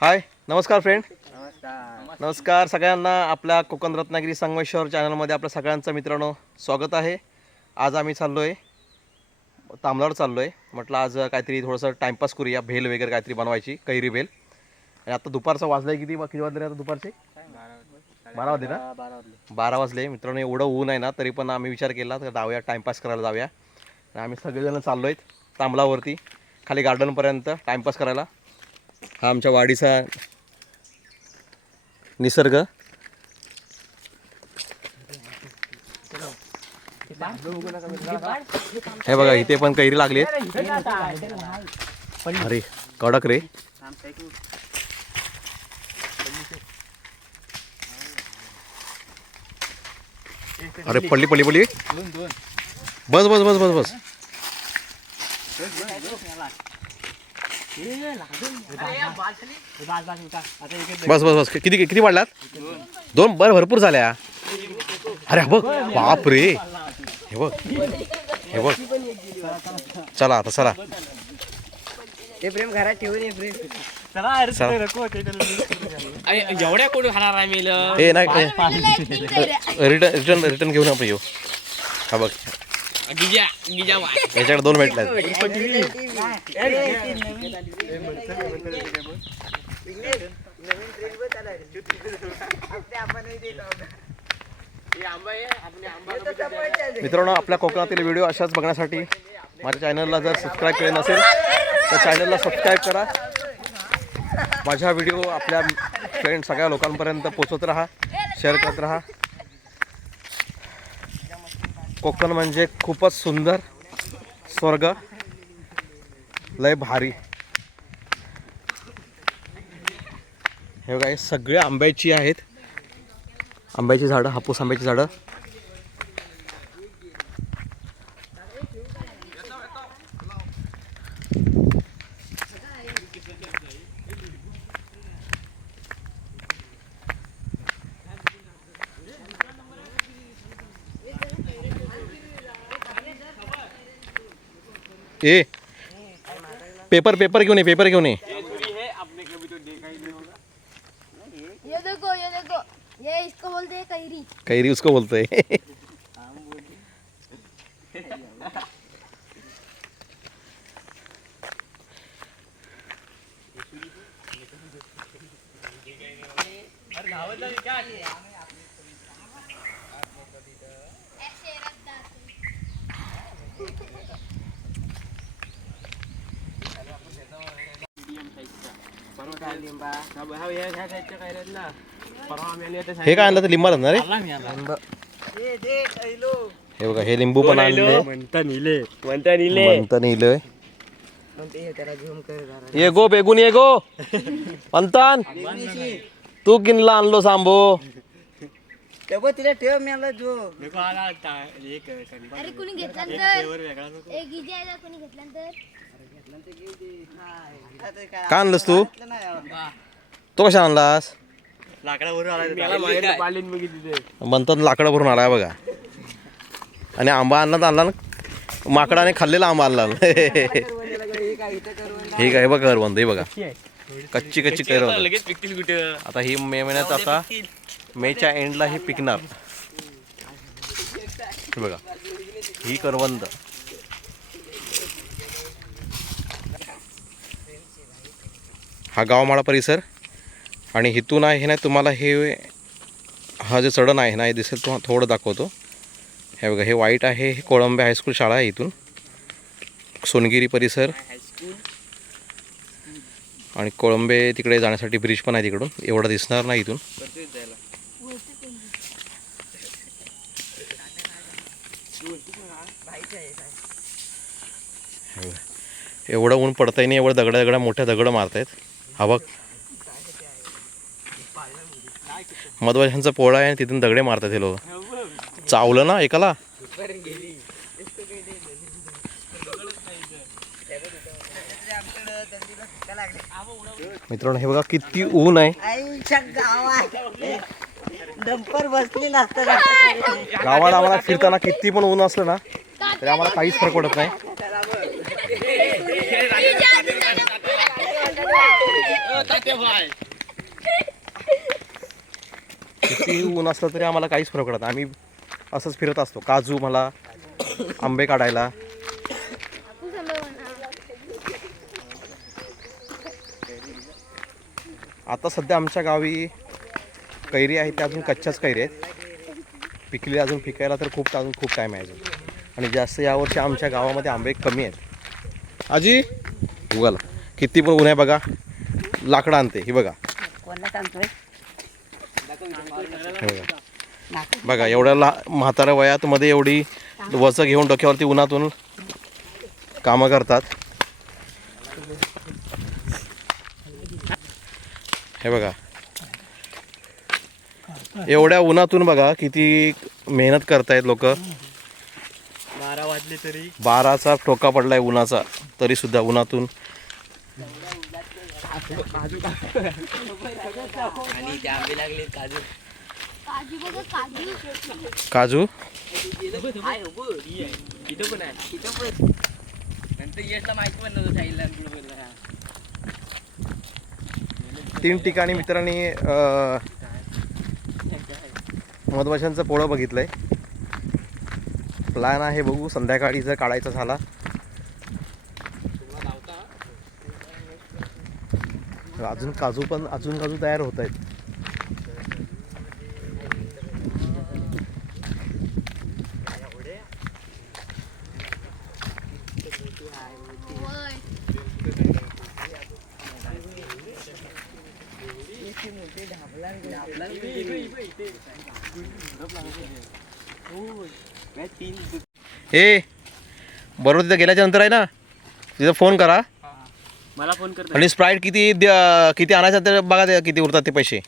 हाय नमस्कार फ्रेंड नमस्कार. नमस्कार सगळ्यांना आपल्या कोकण रत्नागिरी संगमेश्वर चॅनलमध्ये आपल्या सगळ्यांचं मित्रांनो स्वागत आहे. आज आम्ही चाललो आहे तांबलावर चाललो आहे म्हटलं आज काहीतरी थोडंसं टाईमपास करूया भेल वगैरे काहीतरी बनवायची कैरी भेल. आणि आता दुपारचं वाजलं आहे किती? किती वाजले आता दुपारचे? बारा वाजले ना? बारा वाजले बारा वाजले. मित्रांनो एवढं ऊन आहे ना तरी पण आम्ही विचार केला तर जाऊया टाईमपास करायला जाऊया. आणि आम्ही सगळेजण चाललो आहेत तांबलावरती खाली गार्डनपर्यंत टाईमपास करायला. हा आमच्या वाडीचा निसर्ग. हे बघा इथे पण कैरी लागली अरे कडक रे. अरे पडली पडली पडली. बस बस बस बस बस. बस बस बस. किती किती वाढलात? दोन? बरं भरपूर झाल्या. अरे बघ. बाप रे हे बघ. हे बघ. चला आता चला. ते प्रेम घरात ठेवून प्रेम. एवढ्या कोण खाणार आहे मी हे नाही रिटर्न रिटर्न रिटर्न घेऊन आपण येऊ. हा बघ. गिजा गिजा याच्याकडे दोन भेटले मित्रांनो आपल्या कोकणातील व्हिडिओ अशाच बघण्यासाठी माझ्या चॅनलला जर सबस्क्राईब केले नसेल तर चॅनलला सबस्क्राईब करा. माझ्या व्हिडिओ आपल्या फ्रेंड सगळ्या लोकांपर्यंत पोचवत राहा शेअर करत राहा. कोकण म्हणजे खूपच सुंदर स्वर्ग. लय भारी. हे बघा सगळे आंब्याची आहेत. आंब्याची झाडं हापूस आंब्याची झाडं. ए। पेपर पेपर घेऊन ये पेपर घेऊन ये ये देखो ये देखो। ये इसको बोलते हैं कैरी। कैरी उसको बोलतोय हे। काय आणलं तर लिंबा ना रे हे बघा हे लिंबू पण आणले. म्हणता निले म्हणता निले म्हणता नेलंय ये गो बेगुन ये गो. पंतान तू किनला आणलो सांबो. तिला ठेव मला जो. अरे कुणी घेतल्यानंतर का आणलंस तू? तो कशा आणलास? म्हणतात लाकडं भरून आलाय बघा. आणि आंबा आणला तर आणला ना. माकडाने खाल्लेला आंबा आणला. हे काय बघा करवंद हे बघा. कच्ची कच्ची करवंद. लगेच पिकतील कुठं? आता ही मे महिन्यात आता मेच्या एंडला हे पिकणार. हे बघा. ही करवंद. हा गावमाळा परिसर. आणि इथून आहे ना तुम्हाला हे हा जे चढण आहे ना हे दिसेल तुम्हाला थोडं दाखवतो. हे बघा हे वाईट आहे हे कोळंबे हायस्कूल शाळा आहे इथून. सोनगिरी परिसर. आणि कोळंबे तिकडे जाण्यासाठी ब्रिज पण आहे तिकडून. एवढं दिसणार नाही इथून. एवढं ऊन पडतंय नाही एवढं दगडा दगडा मोठ्या दगडं मारतायत. हा बघ मधवाशांचा पोळा आहे आणि तिथून दगडे मारतात हे लोक. चावलं ना एकाला? मित्रांनो हे बघा किती ऊन आहे. डंपर गावाला आम्हाला फिरताना किती पण ऊन असलं ना तरी आम्हाला काहीच फरक पडत नाही. किती ऊन असलं तरी आम्हाला काहीच फरक पडत नाही. आम्ही असंच फिरत असतो. काजू मला आंबे काढायला. आता सध्या आमच्या गावी कैरी आहेत त्या अजून कच्च्याच कैरी आहेत. पिकली अजून पिकायला तर खूप अजून खूप टाईम आहे अजून. आणि जास्त यावर्षी आमच्या गावामध्ये आंबे कमी आहेत. आजी उगाला. किती पण ऊन आहे बघा. लाकडं आणते ही बघा. हे बघा. एवढ्या ला म्हाताऱ्या वयात मध्ये एवढी वचं घेऊन डोक्यावरती उन्हातून कामं करतात. हे बघा. एवढ्या उन्हातून बघा किती मेहनत करतायत लोक. बारा वाजले तरी. बाराचा ठोका पडलाय उन्हाचा तरी सुद्धा उन्हातून आणि ते आंबे लागले काजू? काजू काजू काजू पण आहे नंतर माहिती पण नव्हतं तीन ठिकाणी मित्रांनी मधमाशांचं पोळं बघितलंय. प्लॅन आहे बघू संध्याकाळी जर काढायचा झाला अजून काजू पण अजून काजू तयार होत आहेत. हे बरोबर तिथं गेल्याच्यानंतर आहे ना तिथं फोन करा. मला फोन कर आणि स्प्राईट किती द्या- किती आणायचं ते बघा ते किती उरतात ते पैसे.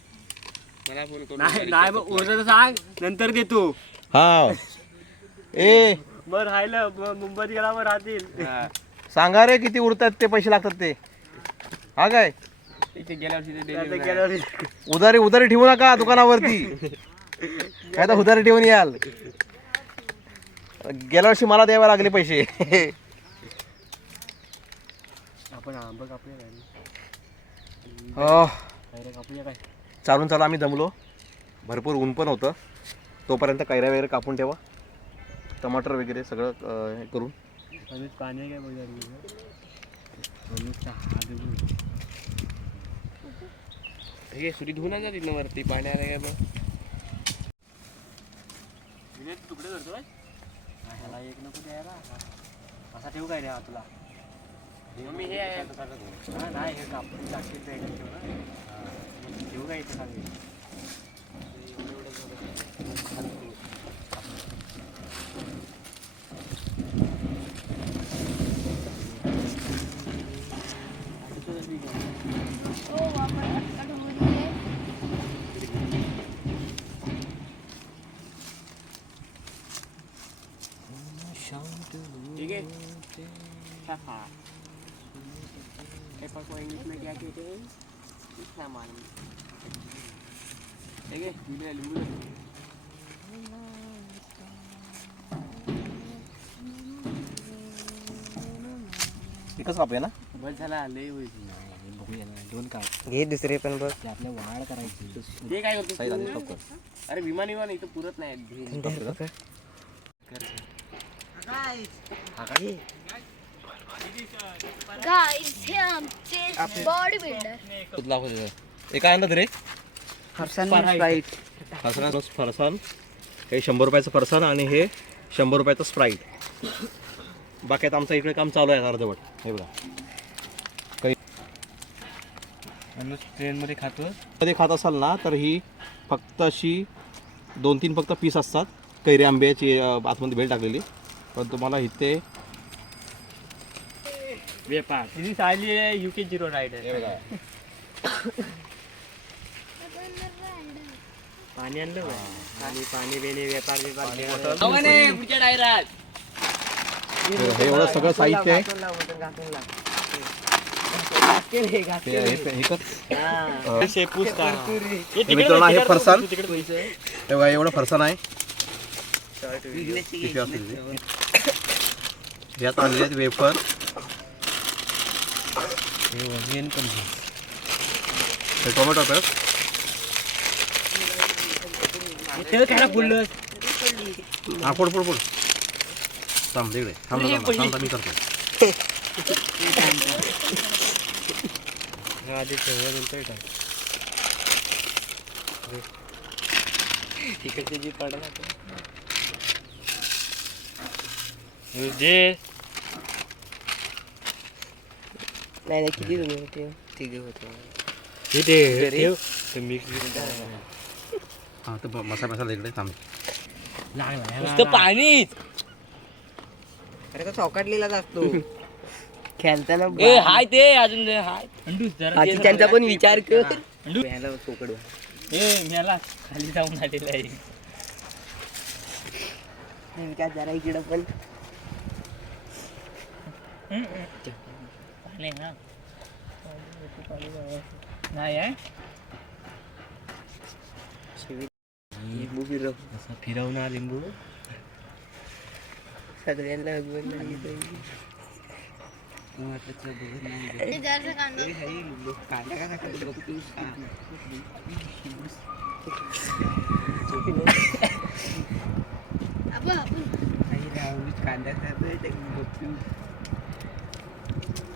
मला फोन कर नाही तर सांग. नंतर देतो. हा ए. बर राहिलं ब- मुंबईत गेला मग राहतील. सांगा रे किती उरतात ते पैसे लागतात ते. हा काय? गेल्यावर गेल्यावर उधारी उधारी ठेवू नका दुकानावरती. काय तर उधारी ठेवून याल. गेल्या वर्षी मला द्यावे लागले पैसे. आपण आंबा कापूया काय? अह, कैऱ्या कापूया काय? चालून चालू आम्ही दमलो. भरपूर ऊन पण होतं. तोपर्यंत कैऱ्या वगैरे कापून ठेवा. टमाटर वगैरे सगळं अं, हे करून. कमीच पाणी आहे काय बघा. हे सुरी धुवून आणजा तिथनं वरती. पाणी आलं काय मग तुकडे करतो ह्याला एक नको द्यायला. असा ठेवू काय रे हा तुला? मी हे आहे हा, नाही हे कापून टाकतील ते ह्याच्यात ठेव काय इथे सांगेल वापर अटका डोंगरी आहे ठीक है हाँ पेपर को इंग्लिश में क्या कहते हैं इतना मालूम ठीक है एकच कापूया ना बस झाला लय होईल. बघूया ना दोन काप घे दुसरे पण बघ. आपल्या वाढ करायची. ते काय करतो साईज. अरे विमान विमान इथं पुरत नाही. गाईस हे आमचे बॉडी बिल्डर हे काय आणलं रे। फरसाण स्प्राईट फरसाण फरसाण हे शंभर रुपयाचं फरसाण आणि हे शंभर रुपयाचं स्प्राईट बाकी आता आमचं इकडे काम चालू आहे अर्धवट. हे बघा. ट्रेनमध्ये खातो मध्ये खात. असाल ना तर ही फक्त अशी दोन तीन फक्त पीस असतात. कैरी आंब्याची आतमध्ये भेळ टाकलेली. पण तुम्हाला इथे व्यापार. तिची साली आहे युके झिरो रायडर पाणी आणलं? आणि पाणी बिणी व्यापार व्यापार पुढच्या डायरात. हे एवढं सगळं साहित्य? आहे हे- हे- हे कर. अं, हे मित्रांनो आहे फरसाण. हे बघा एवढं फरसाण आहे. यात आणले आहेत वेफर. हे टोमॅटो पेस्ट त्याला काय बोललं हा फोड फोड फोड. थांब इकडे. थांब थांब, थांब मी करतो. आधी ठेवलं नंतर काय तिकडचे जी पडला जे नाही नाही किती तुम्ही होते? तिघे होते. ते ठेव. ते मिक्स हां तर ब- मसाला मसाला इकडे थांब. नुसतं पाणी! अरे तो चौकाटलेलाच असतो. खेळताना ए हाय ते अजून हाय. त्यांचा पण विचार कर. ह्याला ए मेला खाली जाऊन आलेला आहे. विकास जरा इकडं पण. पाणी ना नाही आहे लिंबू फिरव असं फिरवणार लिंबू सगळ्यांना हगवून लागली पाहिजे. ते जरासं कांदा कांदा का टाकत बघ तू. आपण आपण आई राहुल कांदा खातोय ते बघ तू. खातोय मी दिसतो.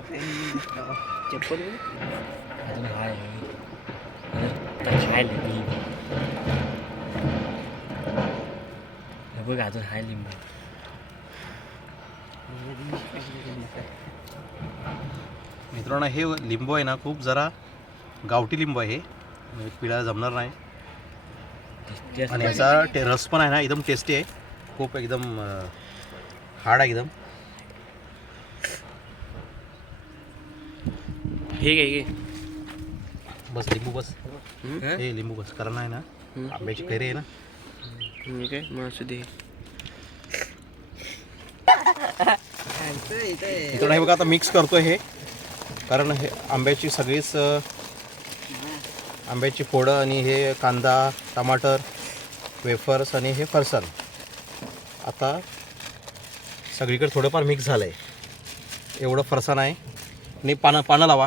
चप्पल बघ. अजून हाय. खायला हे बघ अजून हाय लिंबू. मित्रांनो हे लिंबू आहे ना खूप जरा गावठी लिंबू आहे. हे म्हणजे पिळायला जमणार नाही. आणि याचा टे रस पण आहे ना एकदम टेस्टी आहे. खूप एकदम हार्ड आहे एकदम. हे घे बस लिंबू बस. हे लिंबू बस कारण आहे ना आंब्याची कैरी आहे ना. मी काय? मग असू दे. मित्रांनो हे बघा आता मिक्स करतोय हे. कारण हे आंब्याची सगळीच आंब्याची फोडं आणि हे कांदा टमाटर वेफर्स आणि हे फरसाण. आता सगळीकडे थोडंफार मिक्स झालं आहे एवढं फरसाण आहे. आणि पानं पानं लावा.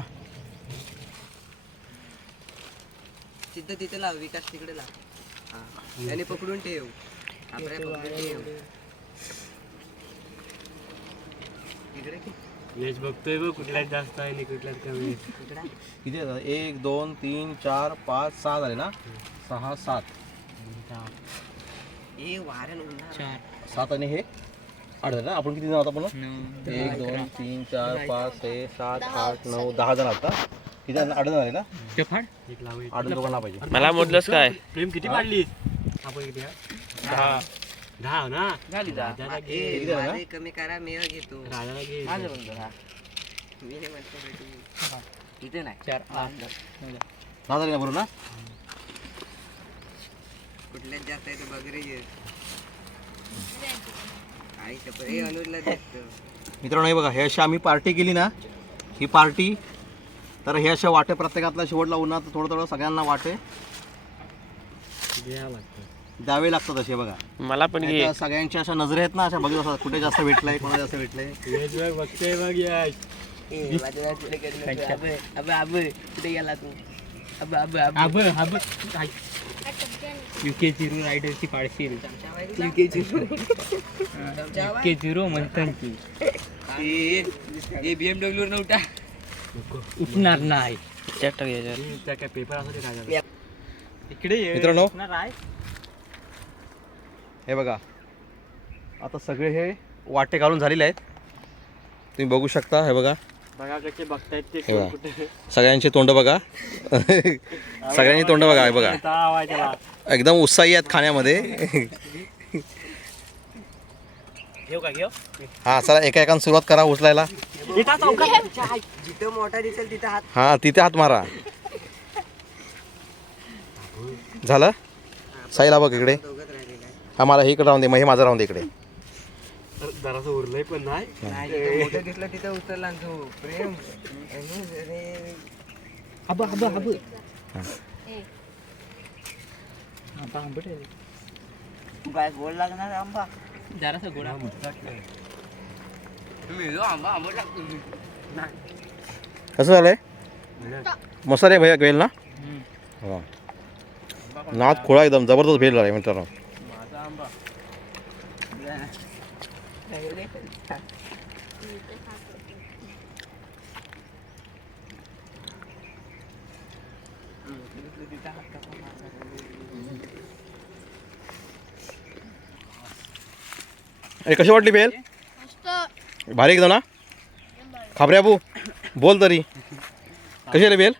तिथं लाव विकास तिकडे लाव. हा. आणि पकडून ठेव. आपल्या पकडून ठेव. इकडे बघतोय बघ कुठल्यात जास्त आहे आणि कुठल्यात कमी इकडं. किती झालं एक दोन तीन चार पाच सहा झाले ना? सहा सात. ए. चार. सात आणि हे आठ झाले ना? आपण किती जण आहोत आपण? एक दोन तीन चार पाच सहा सात आठ नऊ दहा जण आता किती ना ते फाड पाहिजे? मला मोडलंस काय? प्रेम किती पाडली आपण किती दहा. दहा ना? झाली कमी करा मी घेतो. राजाला घे. मी नाही म्हणतो भेटू. इथे नाही. चार आठ. दहा झाले ना बरोबर ना? कुठल्यात जास्त आहे तर मित्रांनो हे बघा हे अशी आम्ही पार्टी केली ना ही पार्टी तर हे अशा वाटे प्रत्येकातला शेवटला उन्हात थोडं थोडं सगळ्यांना वाटे द्यावं लागतं. द्यावे लागतात असे बघा. मला पण सगळ्यांच्या अशा नजरे आहेत ना अशा बघत असतात कुठे जास्त भेटलंय कोणाला जास्त भेटलंय. कुठे गेला तू? अबे, अबे, अबे. अब अब युके झिरो रायडरची ची. चमचा हवा? युके झिरो म्हणतात की BMW वर उठा उठणार नाही. पेपर असं इकडे. मित्रांनो. हे बघा. आता सगळे हे वाटे घालून झालेले आहेत. तुम्ही बघू शकता हे बघा. हे सगळ्यांची तोंड बघा. सगळ्यांची तोंड बघा हे बघा. एकदम उत्साही आहेत खाण्यामध्ये. हा चला एका एकानं सुरुवात करा उचलायला. जिथं मोठा दिसेल तिथं हात. हा तिथे हात मारा. झालं? साईला बघ इकडे. दोघत राहिलेला आहे. हा मला हे इकडे राहून दे मग हे माझं राहून दे इकडे. जरासं उरलंय पण नाही. नाही, जिथं मोठं दिसलं तिथं उचलला ना तू. प्रेम. अनुज, अरे. Hub hub hub. ए आता आंबट आहे तू काय गोड लागणार आंबा? जरासा गोडा कसं झालंय? मसाले भैया भेल ना? हां. नाद खोळा एकदम जबरदस्त भेल आहे मित्रांनो. अरे कशी वाटली मस्त. भारी एकदम ना? खाबरे अबू बोल तरी. कशी आली भेल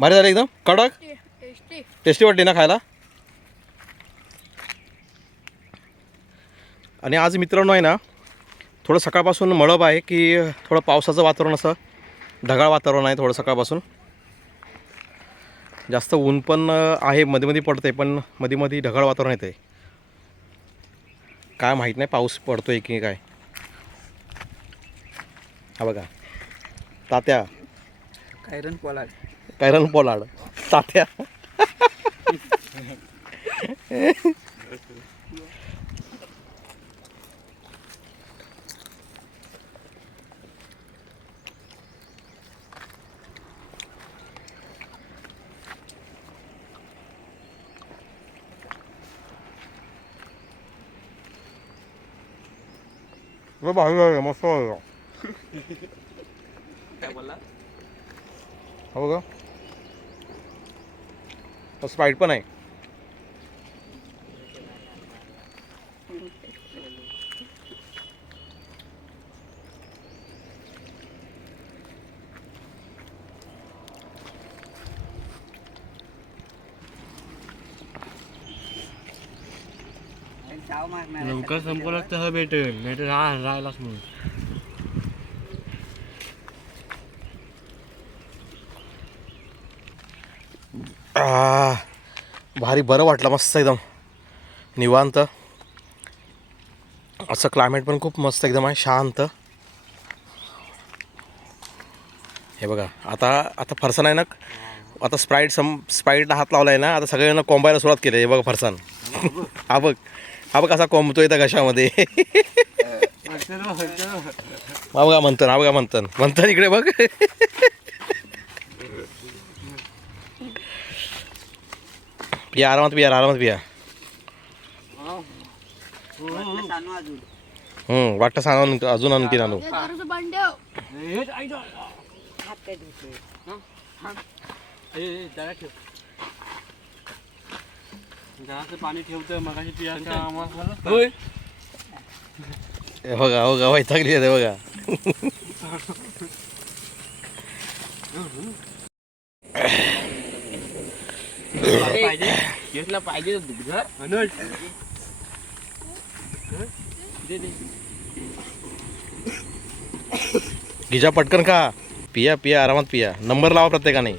भारी झाली एकदम? कडक? टेस्टी टेस्टी वाटली ना खायला? आणि आज मित्रांनो आहे ना थोडं सकाळपासून मळब आहे की थोडं पावसाचं वातावरण असं ढगाळ वातावरण आहे थोडं सकाळपासून. जास्त ऊन पण आहे मध्ये मध्ये पडते पण मध्ये मध्ये ढगाळ वातावरण येते काय माहीत नाही पाऊस पडतोय की काय. हा बघा. तात्या. कैरन पोलाड कैरन पोलाड तात्या. भारी आहे मस्त काय बोलला हो का स्प्राईट पण आहे लवकर संपवलं तर हा भेटेल नाही तर हा राहिलाच म्हणून. आ, भारी बरं वाटलं मस्त एकदम. निवांत. असं क्लायमेट पण खूप मस्त एकदम आहे शांत. हे बघा आता आता फरसाण आहे ना आता स्प्राईट सम स्प्राईटला हात लावला आहे ना आता सगळ्यांना कोंबायला सुरुवात केली आहे हे बघा फरसाण. हा बघ. हा बघ असा कोंबतोय त्या घशामध्ये. हा बघा म्हणतं हा बघा म्हणतं म्हणतं इकडे बघ. पिया आरामात पिया आरामात पिया. हम्म वाटतं सांगा आणून- अजून आणखी आणू हे? ठेव. जरासं पाणी ठेवतोय मगाशी पिया होय? हे बघा हो बघा वैतागली आहे बघा. पाहिजे केसला पाहिजे घर अनुज दे दे. गिजा पटकन खा. पिया पिया आरामात पिया. नंबर लावा प्रत्येकाने.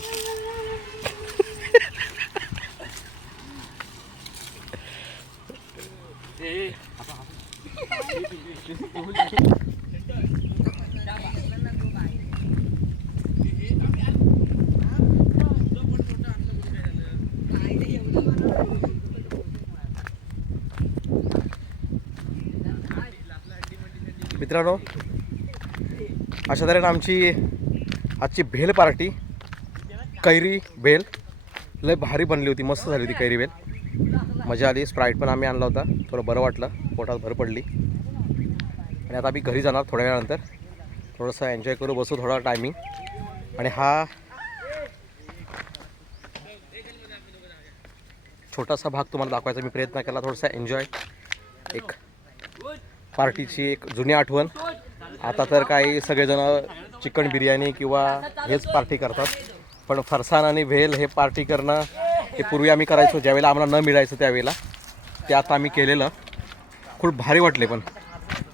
मित्रांनो अशा तऱ्हेनं आमची आजची भेल पार्टी कैरी भेल. लय भारी बनली होती मस्त झाली होती कैरी भेल. मजा आली. स्प्राईट पण आम्ही आणला होता. थोडं बरं वाटलं. पोटात भर पडली. आणि आता आम्ही घरी जाणार थोड्या वेळानंतर. थोडंसं एन्जॉय करू बसू थोडा टायमिंग आणि हा छोटासा भाग तुम्हाला दाखवायचा. मी प्रयत्न केला थोडासा एन्जॉय एक पार्टीची एक जुनी आठवण. आता तर काही सगळेजण चिकन बिर्याणी किंवा हेच पार्टी करतात. पण फरसाण आणि व्हेल हे पार्टी करणं ते पूर्वी आम्ही करायचो ज्यावेळेला आम्हाला न मिळायचं त्यावेळेला. ते आता आम्ही केलेलं. खूप भारी वाटले पण.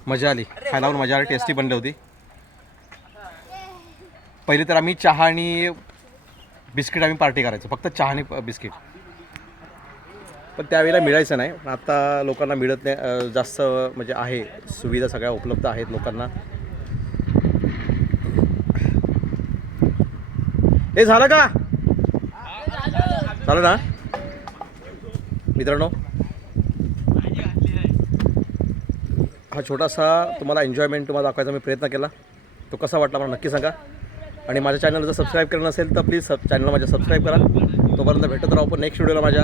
मजा आली. खायला पण मजा आली. टेस्टी बनली होती. पहिले तर आम्ही चहा आणि बिस्किट आम्ही पार्टी करायचो. फक्त चहा आणि बिस्किट. पण त्यावेळेला मिळायचं नाही. पण आता लोकांना मिळत नाही. जास्त म्हणजे आहे. सुविधा सगळ्या उपलब्ध आहेत लोकांना. हे झालं का? चालू ना? मित्रांनो. हा छोटासा तुम्हाला एन्जॉयमेंट तुम्हाला दाखवायचा मी प्रयत्न केला. तो कसा वाटला मला नक्की सांगा. आणि माझ्या चॅनल जर सबस्क्राईब करणं असेल तर प्लीज सब चॅनलला माझ्या सबस्क्राईब करा. तोपर्यंत भेटत राहू पण नेक्स्ट व्हिडिओला माझ्या.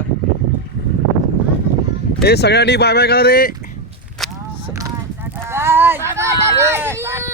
हे सगळ्यांनी बाय बाय करा रे. बाय